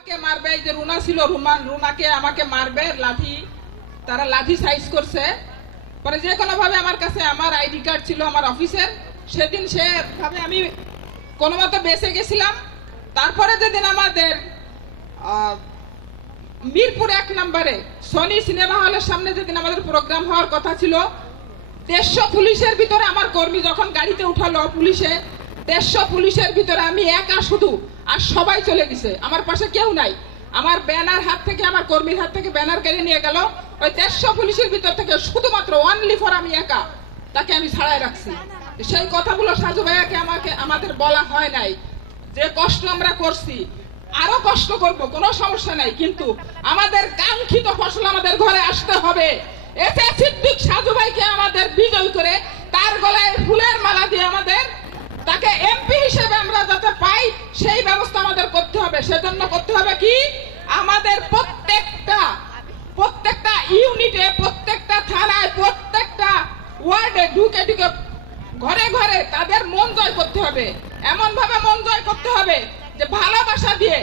আমাকে মারবে, এই যে রুনা ছিল, রুনাকে আমাকে মারবে, তারা লাঠি সাইজ করছে। পরে যে কোনো ভাবে আমার কাছে আমার আইডি কার্ড ছিল আমার অফিসের, সেদিন সে ভাবে আমি কোনো মতো বেঁচে গেছিলাম। তারপরে যেদিন আমাদের মিরপুর 1 নম্বরে সনি সিনেমা হলের সামনে যেদিন আমাদের প্রোগ্রাম হওয়ার কথা ছিল, 150 পুলিশের ভিতরে আমার কর্মী যখন গাড়িতে উঠালো পুলিশে, 150 পুলিশের ভিতরে আমি একা শুধু, আর সবাই চলে গেছে, আমার পাশে কেউ নাই। আমার ব্যানার হাত থেকে, আমার কর্মীর হাত থেকে ব্যানার কেড়ে নিয়ে গেল। ওই 150 পুলিশের ভিতর থেকে শুধুমাত্র অনলি ফর আমি একা তাকে আমি ছাড়াই রাখছি। সেই কথাগুলো সাজু ভাইয়াকে আমাদের বলা হয় নাই, যে কষ্ট আমরা করছি, আরো কষ্ট করব, কোনো সমস্যা নাই, কিন্তু আমাদের কাঙ্ক্ষিত ফসল আমাদের ঘরে আসতে হবে। এতে সিদ্দিক সাজু ভাইকে আমাদের বিজয় করে তার গলায় ফুলের মালা দিয়ে আমাদের তাকে এমপি হিসেবে আমরা যাতে পাই, সেই ব্যবস্থা আমাদের করতে হবে। সেজন্য করতে হবে কি, আমাদের প্রত্যেকটা ইউনিটে, প্রত্যেকটা থানায়, প্রত্যেকটা ওয়ার্ডে ঢুকে ঢুকে ঘরে ঘরে তাদের মন জয় করতে হবে। এমন ভাবে মন জয় করতে হবে যে ভালোবাসা দিয়ে